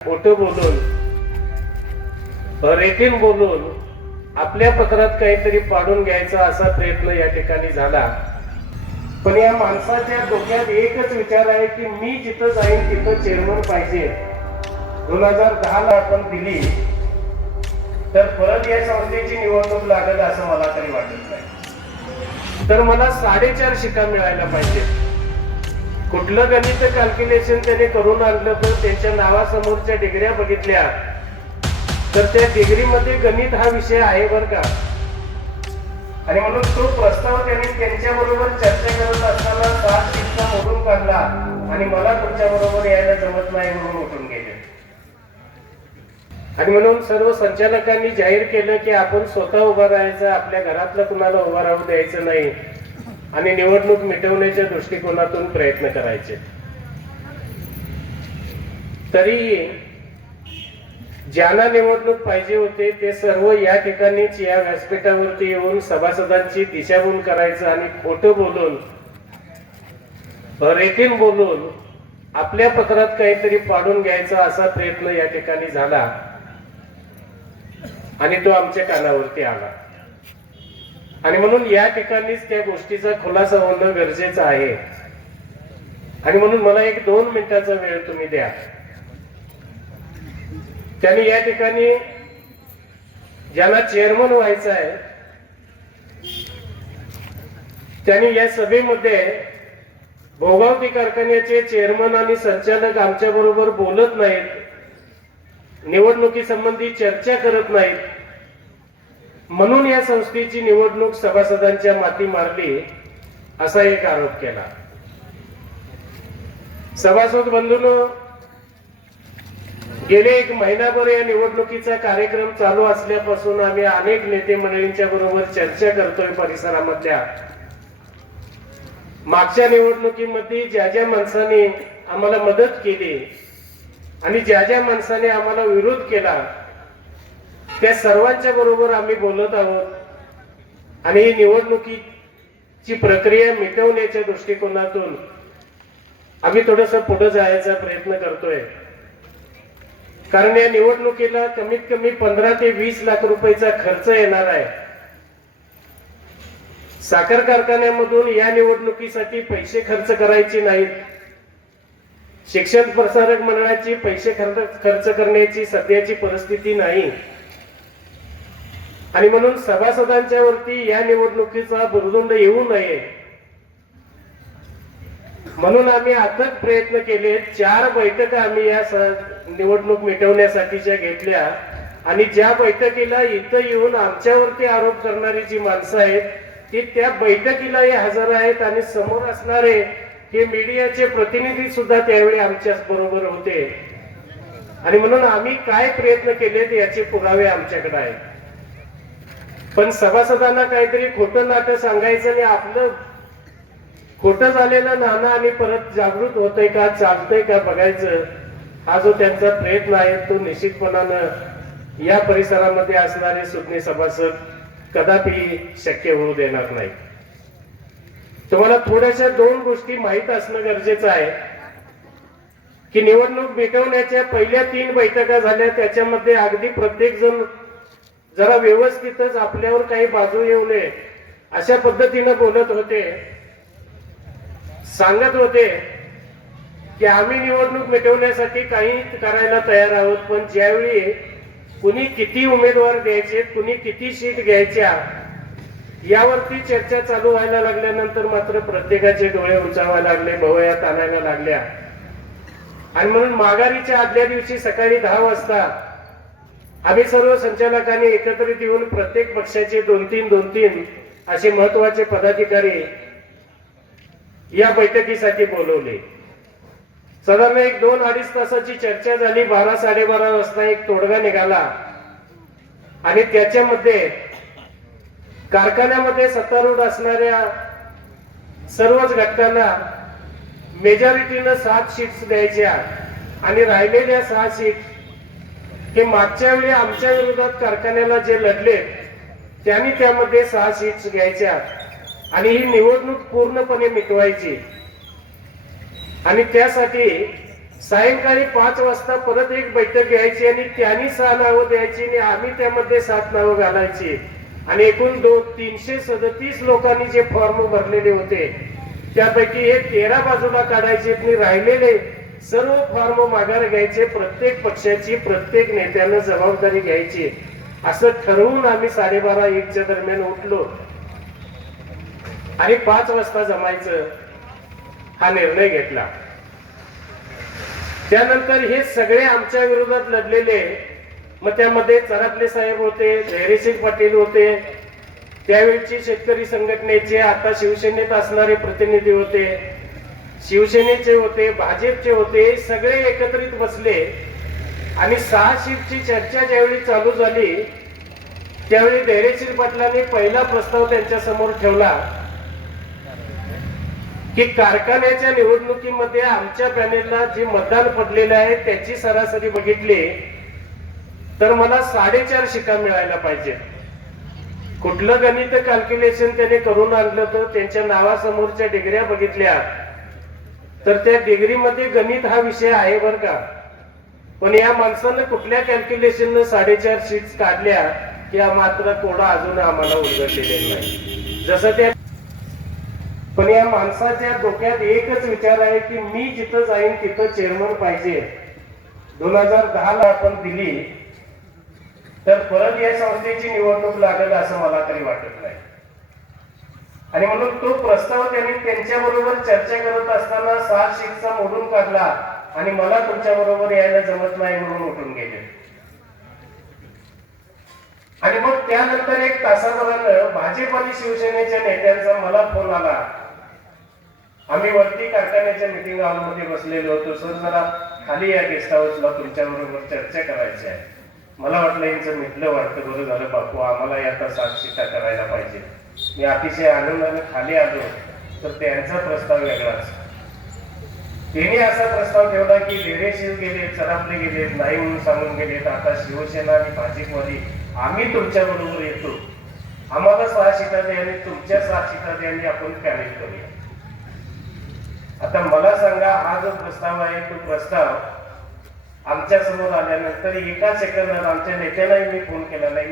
खोटं बोलून रेटीन बोलून आपल्या पत्रात काहीतरी पाडून घ्यायचा असा प्रयत्न या ठिकाणी झाला. पण या माणसाच्या डोक्यात एकच विचार आहे की मी जिथं जाईन तिथं चेअरमन पाहिजे. दोन हजार दहा ला आपण दिली तर परत या संस्थेची निवडणूक लागत असं मला तरी वाटत नाही. तर मला साडेचार शिका मिळायला पाहिजे. कुठलं गणित कॅल्क्युलेशन त्याने करून आणलं तर त्यांच्या नावासमोरच्या डिग्र्या बघितल्या. तर त्या डिग्रीमध्ये गणित हा विषय आहे बर का. आणि म्हणून तो प्रस्ताव त्यांनी त्यांच्या बरोबर चर्चा करत असताना सात शिक्षा मोडून काढला. आणि मला तुमच्या बरोबर यायला जमत नाही म्हणून उठून गेले. आणि म्हणून सर्व संचालकांनी जाहीर केलं की आपण स्वतः उभा राहायचं आपल्या घरातलं कुणाला उभा राहू द्यायचं नाही. आणि निवडणूक मिटवण्याच्या दृष्टिकोनातून प्रयत्न करायचे. तरीही ज्यांना निवडणूक पाहिजे होते ते सर्व या ठिकाणीच या व्यासपीठावरती येऊन सभासदांची दिशाभूल करायचं आणि खोटं बोलून रेटीन बोलून आपल्या पत्रात काहीतरी पाडून घ्यायचा असा प्रयत्न या ठिकाणी झाला आणि तो आमच्या कानावरती आला. आणि म्हणून या ठिकाणीच त्या गोष्टीचा खुलासा होणं गरजेचं आहे. आणि म्हणून मला एक दोन मिनिटाचा वेळ तुम्ही द्या. त्यांनी या ठिकाणी ज्याला चेअरमन व्हायचं आहे त्यांनी या सभेमध्ये भोगावती कारखान्याचे चेअरमन आणि संचालक आमच्या बरोबर बोलत नाहीत निवडणुकीसंबंधी चर्चा करत नाहीत. म्हणून या संस्थेची निवडणूक सभासदांच्या माती मारली असा एक आरोप केला. सभासद बंधून गेले एक महिनाभर या निवडणुकीचा कार्यक्रम चालू असल्यापासून आम्ही अनेक नेते मंडळींच्या बरोबर चर्चा करतोय परिसरामधल्या. मागच्या निवडणुकीमध्ये ज्या ज्या माणसाने आम्हाला मदत केली आणि ज्या ज्या माणसाने आम्हाला विरोध केला त्या सर्वांच्या बरोबर आम्ही बोलत आहोत. आणि ही निवडणुकीची प्रक्रिया मिटवण्याच्या दृष्टिकोनातून आम्ही थोडस पुढे जायचा प्रयत्न करतोय. कारण या निवडणुकीला कमीत कमी पंधरा ते वीस लाख रुपयाचा खर्च येणार आहे. साखर कारखान्यामधून या निवडणुकीसाठी पैसे खर्च करायचे नाहीत. शिक्षण प्रसारक मंडळाची पैसे खर्च खर्च करण्याची सध्याची परिस्थिती नाही. आणि म्हणून सभासदांच्या वरती या निवडणुकीचा दुर्गंध येऊ नये. म्हणून आम्ही अथक प्रयत्न केले. चार बैठका आम्ही या निवडणूक मिटवण्यासाठीच्या घेतल्या. आणि ज्या बैठकीला इथं येऊन आमच्यावरती आरोप करणारी जी माणसं आहेत ती त्या बैठकीलाही हजर आहेत आणि समोर असणारे हे मीडियाचे प्रतिनिधी सुद्धा त्यावेळी आमच्या बरोबर होते. आणि म्हणून आम्ही काय प्रयत्न केलेत याचे पुरावे आमच्याकडे आहेत. पण सभासदांना काहीतरी खोटं नाटं सांगायचं आणि आपलं खोटं झालेलं नाणं आणि परत जागृत होतंय का चालतंय का बघायचं हा जो त्यांचा प्रयत्न आहे तो निश्चितपणानं या परिसरामध्ये असणारे सुज्ञ सभासद कदापि शक्य होऊ देणार नाही तुम्हाला थोड्याशा दोन गोष्टी माहीत असणं गरजेचं आहे की निवडणूक मिटवण्याच्या पहिल्या तीन बैठका झाल्या त्याच्यामध्ये अगदी प्रत्येक जण जरा व्यवस्थितच आपल्यावर काही बाजू येऊ नये अशा पद्धतीनं बोलत होते. सांगत होते की आम्ही निवडणूक मिटवण्यासाठी काही करायला तयार आहोत पण ज्यावेळी कुणी किती उमेदवार द्यायचे कुणी किती सीट घ्यायच्या यावरती चर्चा चालू व्हायला लागल्यानंतर मात्र प्रत्येकाचे डोळे उंचावायला लागले भवयात आणायला लागल्या. आणि म्हणून माघारीच्या आदल्या दिवशी सकाळी दहा वाजता आम्ही सर्व संचालकांनी एकत्रित येऊन प्रत्येक पक्षाचे दोन तीन दोन तीन असे महत्त्वाचे पदाधिकारी या बैठकीसाठी बोलवले. साधारण एक दोन अडीच तासाची चर्चा झाली. बारा साडेबारा वाजता एक तोडगा निघाला. आणि त्याच्यामध्ये कारखान्यामध्ये सत्तारूढ असणाऱ्या सर्वच घटकांना मेजॉरिटीनं सात सीट्स द्यायच्या आणि राहिलेल्या सहा सीट हे मागच्या वेळी आमच्या विरोधात कारखान्याला जे लढले त्यांनी त्यामध्ये सहा सीट्स घ्यायच्या आणि ही निवडणूक पूर्णपणे मिटवायची. आणि त्यासाठी सायंकाळी पाच वाजता परत एक बैठक घ्यायची आणि त्यांनी सहा नावं द्यायची आणि आम्ही त्यामध्ये सात नावं घालायची. आणि एकूण दोन तीनशे सदतीस लोकांनी जे फॉर्म भरलेले होते त्यापैकी हे तेरा बाजूला काढायचे आणि राहिलेले सर्व फॉर्म माघार घ्यायचे प्रत्येक पक्षाची प्रत्येक नेत्यानं जबाबदारी घ्यायची. असं ठरवून आम्ही साडेबारा एकच्या दरम्यान उठलो. आणि पाच वाजता जमायचं हा निर्णय घेतला. त्यानंतर हे सगळे आमच्या विरोधात लढलेले मग त्यामध्ये चरातले साहेब होते धैर्यसिंग पाटील होते त्यावेळची शेतकरी संघटनेचे आता शिवसेनेत असणारे प्रतिनिधी होते शिवसेनेचे होते भाजपचे होते सगळे एकत्रित बसले. आणि सहा शिफ्टची चर्चा ज्यावेळी चालू झाली त्यावेळी धैर्यशील पाटलांनी पहिला प्रस्ताव त्यांच्यासमोर ठेवला की कारखान्याच्या निवडणुकीमध्ये आमच्या पॅनेलला जे मतदान पडलेलं आहे त्याची सरासरी बघितली तर मला साडेचार शिका मिळायला पाहिजे. कुठलं गणित कॅल्क्युलेशन त्याने करून आणलं तर त्यांच्या नावासमोरच्या डिग्र्या बघितल्या. तर त्या डिग्रीमध्ये गणित हा विषय आहे बर का. पण या माणसानं कुठल्या कॅल्क्युलेशन साडेचार शीट्स काढल्या किंवा मात्र कोडा अजून आम्हाला उलगडलेला नाही जसं त्या पण या माणसाच्या डोक्यात एकच विचार आहे की मी जिथं जाईन तिथं चेअरमन पाहिजे. दोन हजार दहा ला आपण दिली तर परत या संस्थेची निवडणूक लागेल असं मला तरी वाटत नाही. आणि म्हणून तो प्रस्ताव त्यांनी त्यांच्या बरोबर चर्चा करत असताना सात शीटचा मोडून काढला. आणि मला तुमच्या बरोबर यायला जमत नाही म्हणून उठून गेले. आणि मग त्यानंतर एक तासाभरानं भाजप आणि शिवसेनेच्या नेत्यांचा मला फोन आला. आम्ही वरती कारखान्याच्या मिटिंग हॉलमध्ये बसलेलो होतो. सर जरा खाली या गेस्ट हाऊसला तुमच्या बरोबर चर्चा करायची आहे. मला वाटलं यांचं मिटलं वाटतं. बरं झालं बापू आम्हाला आता सात शिटा करायला पाहिजे. मी अतिशय आनंदाने खाली आलो तर त्यांचा प्रस्ताव वेगळाच. त्यांनी असा प्रस्ताव ठेवला की डेरेशील गेले चरापले गेले नाही म्हणून सांगून गेलेत आता शिवसेना आणि भाजपमध्ये आम्ही तुमच्या बरोबर येतो. आम्हाला सहा सीटा द्या आणि तुमच्या सहा सीटा द्या आणि आपण पॅनेल करूया. आता मला सांगा हा जो प्रस्ताव आहे तो प्रस्ताव आमच्यासमोर आल्यानंतर एका सेकंदात आमच्या नेत्यालाही मी फोन केला नाही.